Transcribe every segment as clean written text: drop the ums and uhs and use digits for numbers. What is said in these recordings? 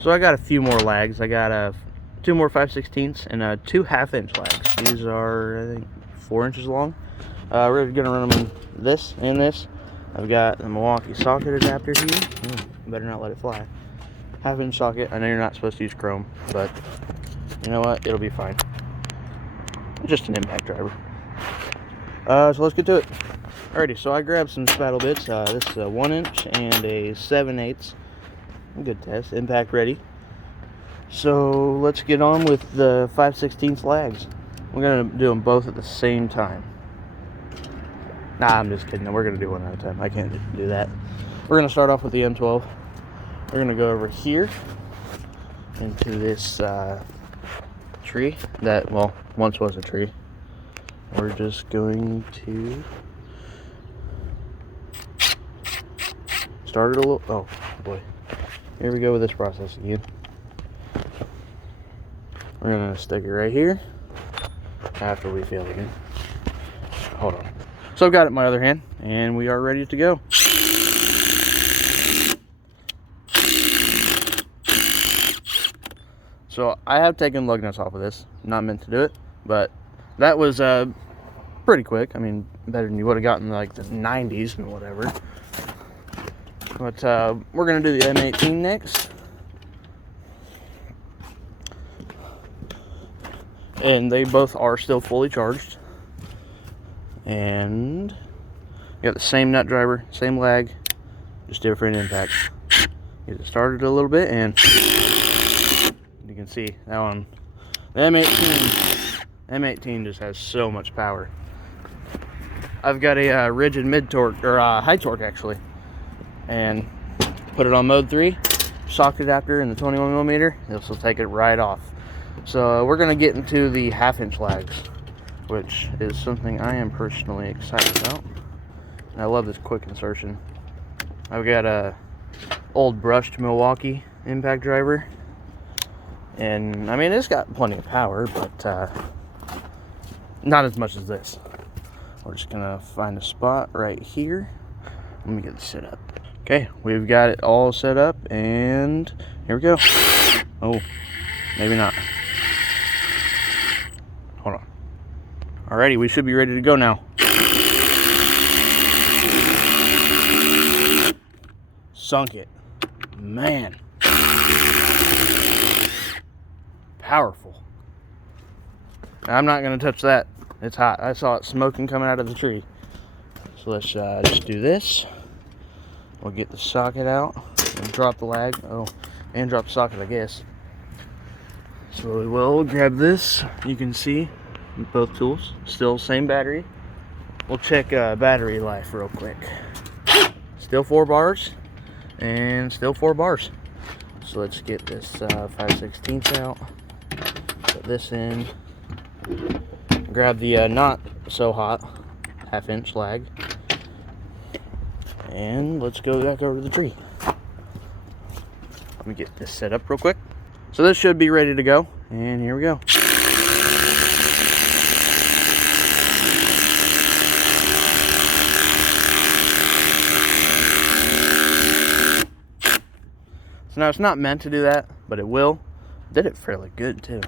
So I got a few more lags. I got 2 more 5/16 and 2 1/2-inch lags. These are, I think, 4 inches long. We're gonna run them in this and this. I've got the Milwaukee socket adapter here. Better not let it fly. 1/2-inch socket. I know you're not supposed to use chrome, but you know what? It'll be fine. Just an impact driver. So let's get to it. Alrighty, so I grabbed some spattle bits. This is a 1-inch and a 7/8. Good test. Impact ready. So let's get on with the 5/16 lags. We're gonna do them both at the same time. Nah, I'm just kidding. We're gonna do one at a time. I can't do that. We're gonna start off with the M12. We're gonna go over here into this tree that, well, once was a tree. We're just going to start it a little. Oh boy, here we go with this process again. We're gonna stick it right here after we fail again. Hold on. So I've got it in my other hand, and we are ready to go. So I have taken lug nuts off of this. Not meant to do it, but that was pretty quick. I mean, better than you would have gotten like the 90s and whatever. But we're gonna do the M18 next. And they both are still fully charged. And you got the same nut driver, same lag, just different impacts. Get it started a little bit, and you can see that one. The M18 just has so much power. I've got a rigid mid torque, or high torque actually, and put it on mode 3, socket adapter in the 21mm. This will take it right off. So we're going to get into the 1/2-inch lags, which is something I am personally excited about. And I love this quick insertion. I've got a old brushed Milwaukee impact driver, and I mean, it's got plenty of power, but not as much as this. We're just going to find a spot right here. Let me get this set up. Okay, we've got it all set up, and here we go. Oh, maybe not. Hold on. Alrighty, we should be ready to go now. Sunk it. Man. Powerful. I'm not going to touch that. It's hot. I saw it smoking coming out of the tree. So let's just do this. We'll get the socket out and drop the lag. Oh, and drop the socket, I guess. So we will grab this. You can see both tools, still same battery. We'll check battery life real quick. Still 4 bars and still 4 bars. So let's get this 5/16 out, put this in, grab the not so hot 1/2-inch lag, and let's go back over to the tree. Let me get this set up real quick. So this should be ready to go, and here we go. So now it's not meant to do that, but it will. Did it fairly good too.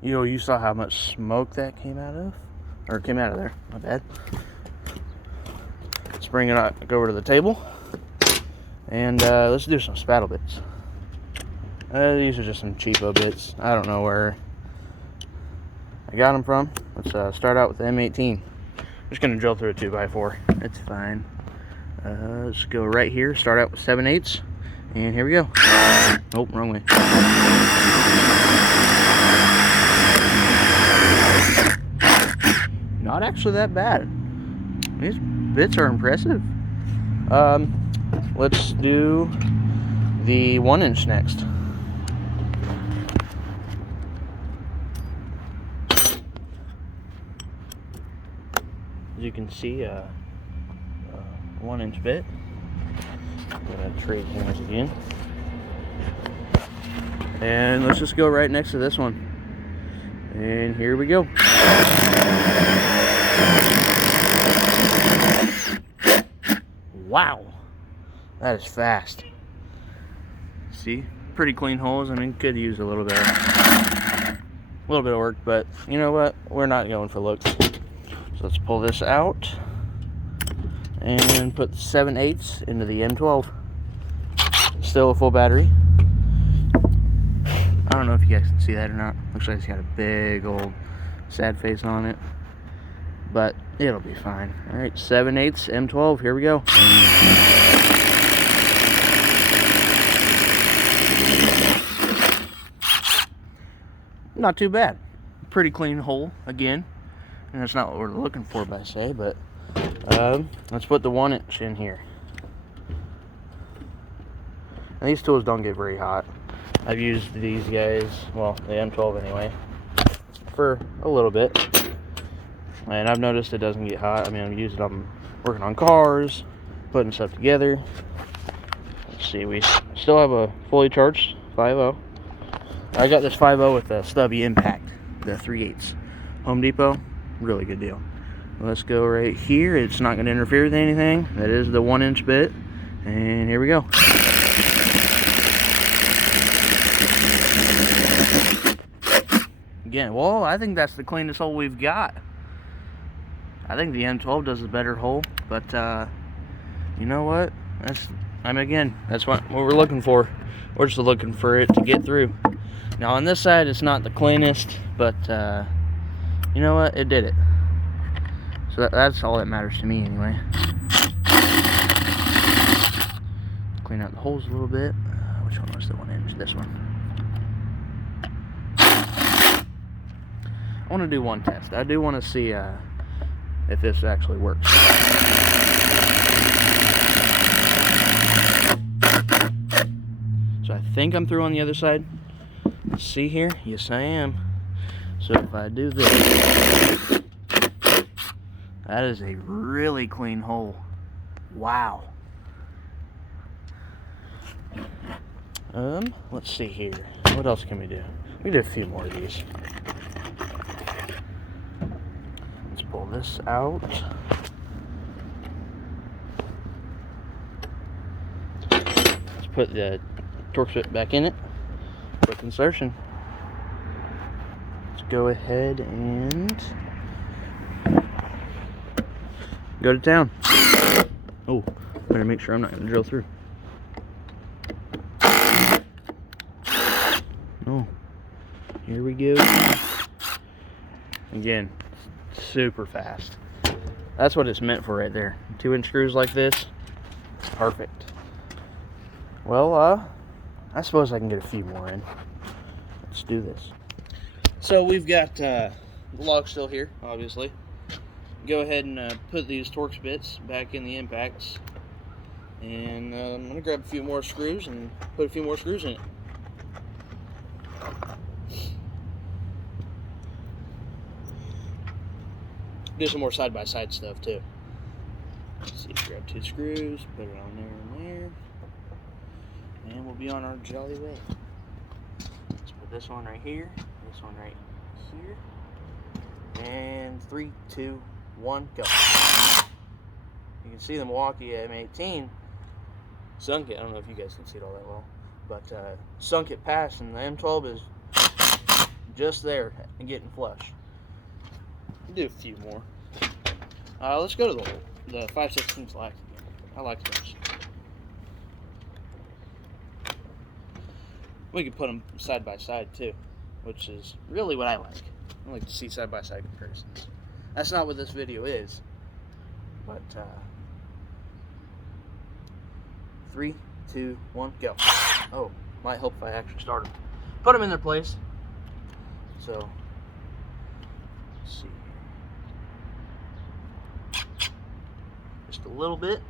You saw how much smoke that came out of? Or came out of there, my bad. Let's bring it up, go over to the table, and let's do some spattle bits. These are just some cheapo bits. I don't know where I got them from. Let's start out with the M18. I'm just gonna drill through a 2x4. It's fine. Let's go right here. Start out with 7/8, and here we go. Oh, wrong way. Not actually that bad. These bits are impressive. Let's do the 1-inch next. As you can see, 1-inch bit. I'm gonna trade hands again. And let's just go right next to this one. And here we go. Wow, that is fast. See, pretty clean holes. I mean, could use a little bit of work, but you know what? We're not going for looks. So let's pull this out and put the 7/8 into the M12. Still a full battery. I don't know if you guys can see that or not. Looks like it's got a big old sad face on it, but it'll be fine. All right, 7/8 M12. Here we go. Not too bad. Pretty clean hole again, and that's not what we're looking for, by say. But let's put the 1" in here. And these tools don't get very hot. I've used these guys, well, the M12 anyway, for a little bit, and I've noticed it doesn't get hot. I mean, I'm using them working on cars, putting stuff together. Let's see, we still have a fully charged 5.0. I got this 5.0 with a stubby impact, the 3/8. Home Depot, really good deal. Let's go right here. It's not going to interfere with anything. That is the 1" bit, and here we go. Again, well, I think that's the cleanest hole we've got. I think the M12 does a better hole, but you know what? That's what we're looking for. We're just looking for it to get through. Now on this side, it's not the cleanest, but you know what? It did it. So that's all that matters to me, anyway. Clean out the holes a little bit. Which one was the 1"? This one. I want to do one test. I do want to see if this actually works. So I think I'm through on the other side. See here? Yes, I am. So if I do this, that is a really clean hole. Wow. Let's see here. What else can we do? We did a few more of these. Let's pull this out. Let's put the torque bit back in it. Quick insertion. Let's go ahead and go to town. Oh, better make sure I'm not going to drill through. Oh, here we go. Again, super fast. That's what it's meant for right there. 2" screws like this, perfect. Well, I suppose I can get a few more in. Let's do this. So we've got the log still here, obviously. Go ahead and put these Torx bits back in the impacts. And I'm going to grab a few more screws and put a few more screws in it. Do some more side-by-side stuff too. Let's see, grab 2 screws, put it on there and there. And we'll be on our jolly way. Let's put this one right here, this one right here. And 3, 2, 1, go. You can see the Milwaukee M18 sunk it. I don't know if you guys can see it all that well, but sunk it past, and the M12 is just there and getting flush. Do a few more. Let's go to the 5/16 lag again. I like those. We could put them side by side too, which is really what I like. I like to see side by side comparisons. That's not what this video is, but 3, 2, 1, go. Oh, might help if I actually start them. Put them in their place. So, let's see. Just a little bit.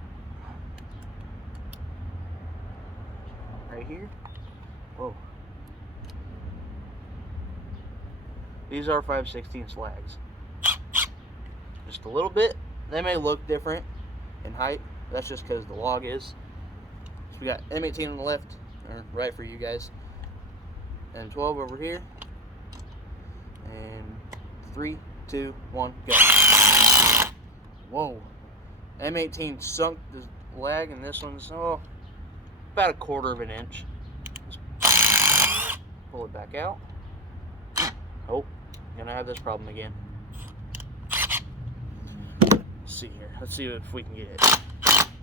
Right here. Whoa. These are 5/16 slags. Just a little bit. They may look different in height. That's just because the log is. So we got M18 on the left, or right for you guys. And 12 over here. And 3, 2, 1, go. Whoa. M18 sunk the lag in this one's about 1/4 of an inch. Just pull it back out. Oh, gonna have this problem again. Let's see here. Let's see if we can get it.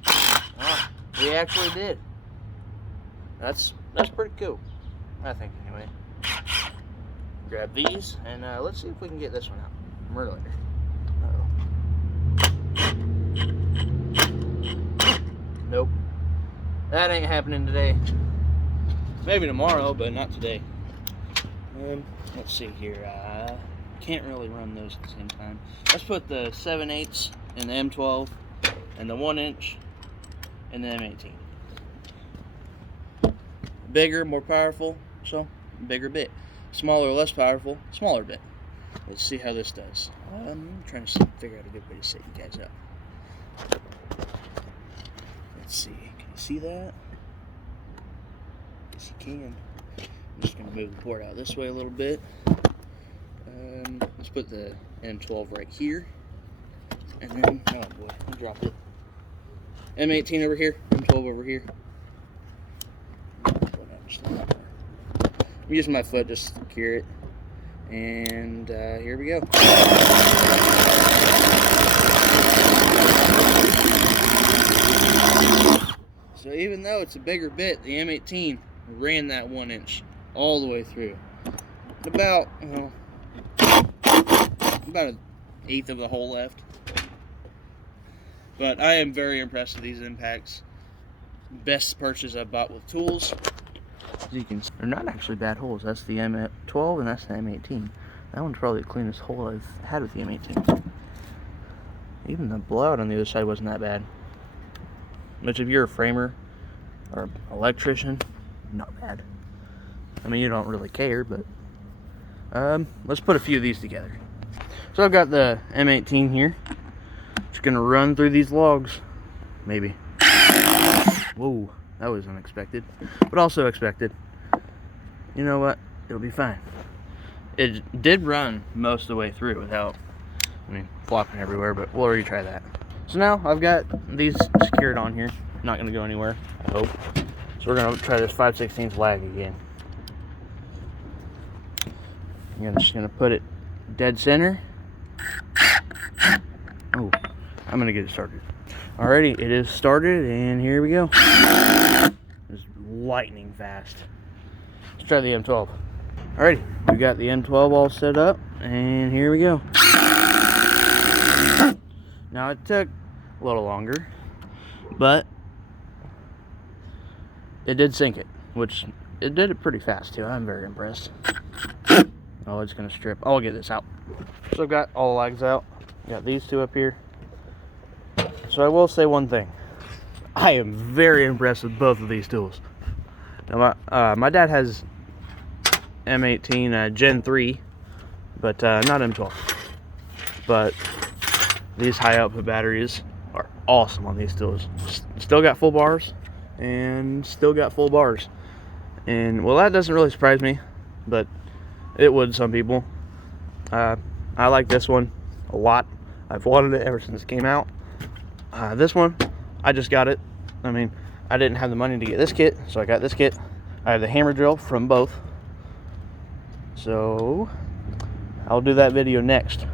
Ah, we actually did. That's pretty cool, I think, anyway. Grab these, and let's see if we can get this one out from earlier. Nope. That ain't happening today. Maybe tomorrow, but not today. Let's see here. Can't really run those at the same time. Let's put the 7/8 in the M12 and the 1" in the M18. Bigger, more powerful, so bigger bit. Smaller, less powerful, smaller bit. Let's see how this does. I'm trying to figure out a good way to set you guys up. Let's see. Can you see that? Yes, you can. I'm just going to move the board out this way a little bit. Let's put the M12 right here. And then, oh boy, I dropped it. M18 over here, M12 over here. I'm using my foot just to secure it. And here we go. So even though it's a bigger bit, the M18 ran that 1" all the way through. About, about 1/8 of the hole left. But I am very impressed with these impacts. Best purchase I've bought with tools. As you can see, they're not actually bad holes. That's the M12 and that's the M18. That one's probably the cleanest hole I've had with the M18. Even the blowout on the other side wasn't that bad. Which, if you're a framer or electrician, not bad. I mean, you don't really care, but let's put a few of these together. So I've got the M18 here. Just gonna run through these logs, maybe. Whoa, that was unexpected, but also expected. You know what? It'll be fine. It did run most of the way through without, flopping everywhere, but we'll already try that. So now I've got these secured on here. Not gonna go anywhere, I hope. So we're gonna try this 5/16 lag again. I'm just gonna put it dead center. Oh, I'm gonna get it started. Alrighty, it is started, and here we go. It's lightning fast. Let's try the M12. Alrighty, we got the M12 all set up, and here we go. Now it took a little longer, but it did sink it, which it did it pretty fast too. I'm very impressed. Oh, it's gonna strip. I'll get this out. So I've got all the legs out. Got these two up here. So I will say one thing. I am very impressed with both of these tools. Now my dad has M18 Gen 3, but not M12. But these high output batteries are awesome on these tools. Still got full bars, and still got full bars. And well, that doesn't really surprise me, but it would some people. I like this one a lot. I've wanted it ever since it came out. This one, I just got it. I didn't have the money to get this kit, so I got this kit. I have the hammer drill from both. So I'll do that video next.